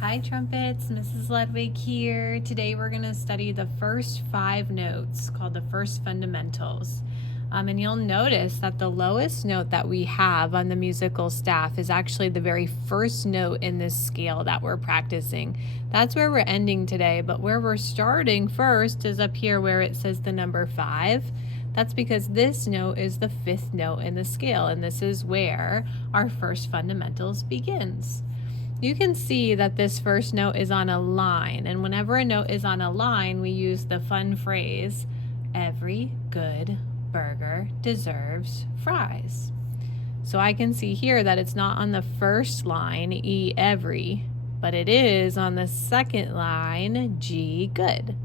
Hi Trumpets, Mrs. Ludwig here. Today we're going to study the first 5 notes called the first fundamentals. And you'll notice that the lowest note that we have on the musical staff is actually the very first note in this scale that we're practicing. That's where we're ending today, but where we're starting first is up here where it says the number 5. That's because this note is the 5th note in the scale, and this is where our first fundamentals begins. You can see that this first note is on a line, and whenever a note is on a line, we use the fun phrase, every good burger deserves fries. So I can see here that it's not on the first line, E every, but it is on the second line, G good.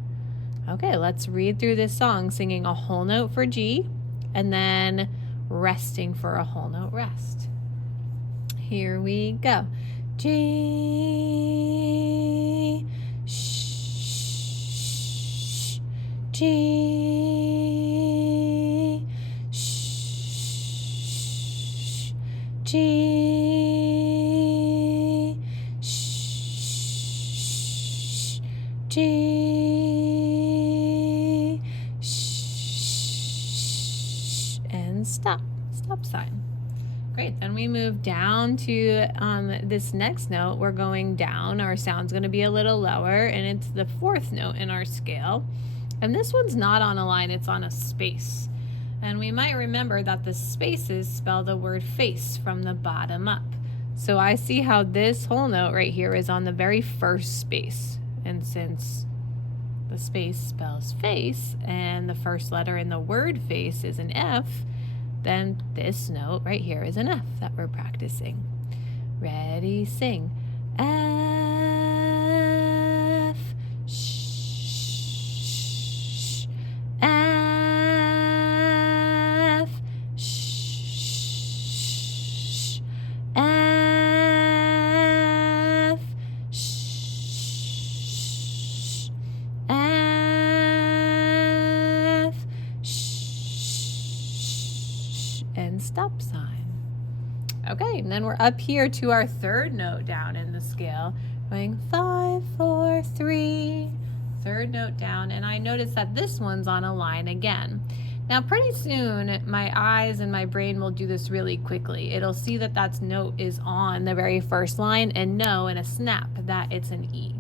Okay, let's read through this song, singing a whole note for G, and then resting for a whole note rest. Here we go. G, sh, G, sh, G, sh, G, sh, and stop sign. Great, then we move down to this next note. We're going down. Our sound's going to be a little lower, and it's the 4th note in our scale. And this one's not on a line, it's on a space. And we might remember that the spaces spell the word face from the bottom up. So I see how this whole note right here is on the very first space. And since the space spells face, and the first letter in the word face is an F, then this note right here is an F that we're practicing. Ready, sing. F, sh, F, sh, F, sh, F, and stop sign. Okay, and then we're up here to our 3rd note down in the scale, going 5, 4, 3, 3rd note down, and I notice that this one's on a line again. Now pretty soon my eyes and my brain will do this really quickly. It'll see that that note is on the very first line and know in a snap that it's an E.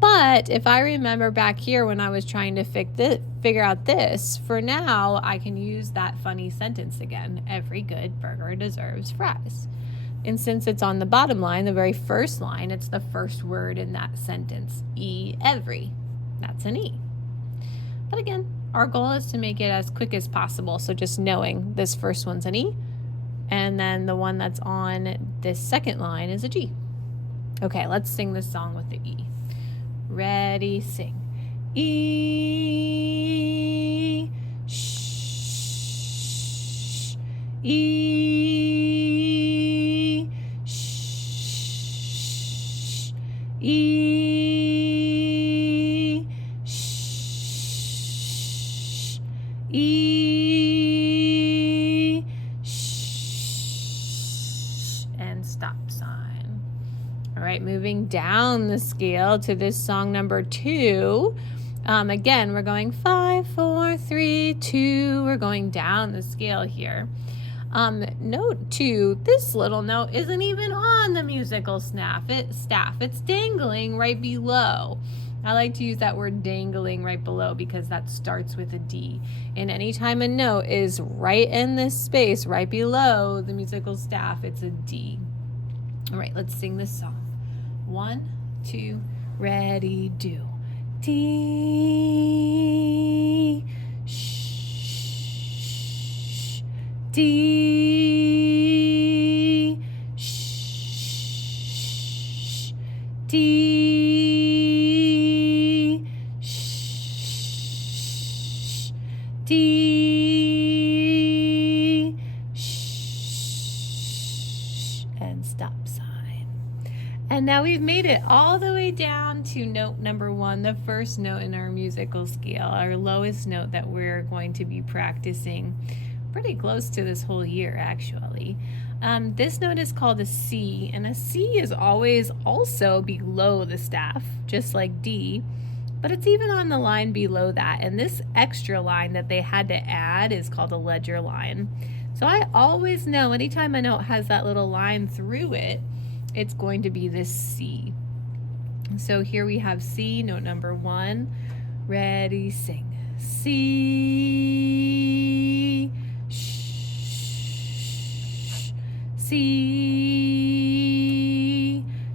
But if I remember back here when I was trying to figure out this, for now I can use that funny sentence again. Every good burger deserves fries. And since it's on the bottom line, the very first line, it's the first word in that sentence. E every. That's an E. But again, our goal is to make it as quick as possible. So just knowing this first one's an E, and then the one that's on this second line is a G. Okay, let's sing this song with the E. Ready, sing. E, sh, E, sh, E, sh, E, sh, and stop sign. All right, moving down the scale to this song number 2. Again, we're going 5, 4, 3, 2. We're going down the scale here. Note 2, this little note isn't even on the musical staff. It's dangling right below. I like to use that word dangling right below because that starts with a D. And anytime a note is right in this space, right below the musical staff, it's a D. All right, let's sing this song. 1, 2, ready, do. D, sh, D, sh, D, sh, D, sh, and stop sign. And now we've made it all the way down to note number 1, the first note in our musical scale, our lowest note that we're going to be practicing pretty close to this whole year, actually. This note is called a C, and a C is always also below the staff, just like D, but it's even on the line below that. And this extra line that they had to add is called a ledger line. So I always know anytime a note has that little line through it, it's going to be this C. So here we have C, note number 1. Ready, sing. C, sh, C,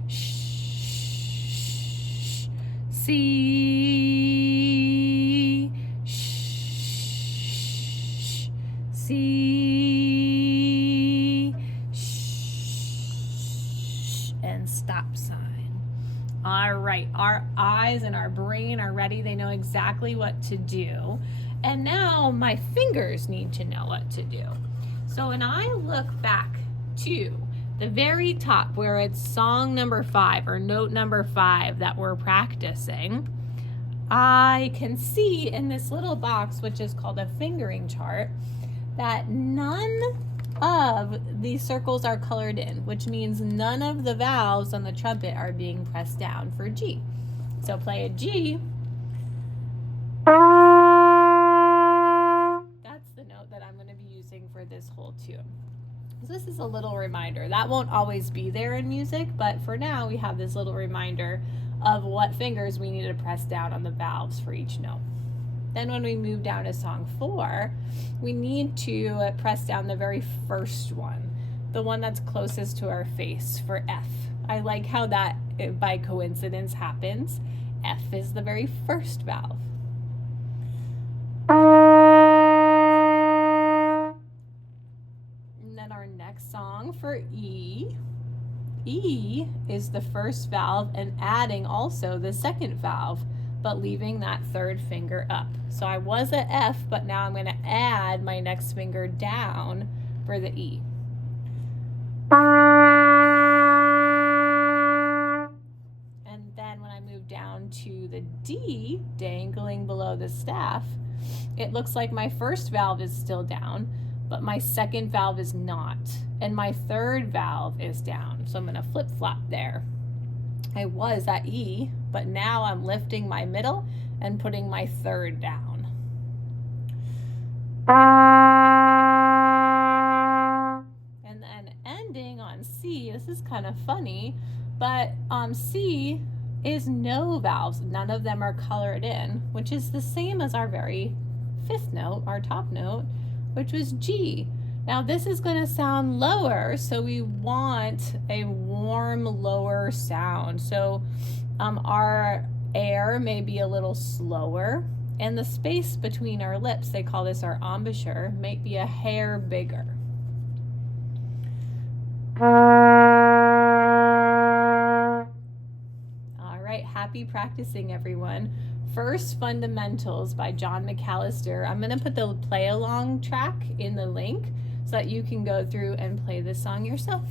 sh, C, sh, C, sh, and stop sign. All right, our eyes and our brain are ready. They know exactly what to do. And now my fingers need to know what to do. So when I look back to the very top where it's song number 5 or note number 5 that we're practicing, I can see in this little box, which is called a fingering chart, that none of these circles are colored in, which means none of the valves on the trumpet are being pressed down for G. So play a G. That's the note that I'm going to be using for this whole tune. So this is a little reminder. That won't always be there in music, but for now we have this little reminder of what fingers we need to press down on the valves for each note. Then when we move down to song 4, we need to press down the very first one, the one that's closest to our face for F. I like how that by coincidence happens. F is the very first valve. And then our next song for E. E is the first valve and adding also the second valve, but leaving that third finger up. So I was at F, but now I'm going to add my next finger down for the E. And then when I move down to the D, dangling below the staff, it looks like my first valve is still down, but my second valve is not. And my third valve is down. So I'm going to flip-flop there. I was at E, but now I'm lifting my middle and putting my third down. And then ending on C, this is kind of funny, but C is no valves. None of them are colored in, which is the same as our very 5th note, our top note, which was G. Now this is going to sound lower, so we want a warm, lower sound. So our air may be a little slower, and the space between our lips, they call this our embouchure, might be a hair bigger. All right, happy practicing, everyone. First Fundamentals by John McAllister. I'm going to put the play along track in the link so that you can go through and play this song yourself.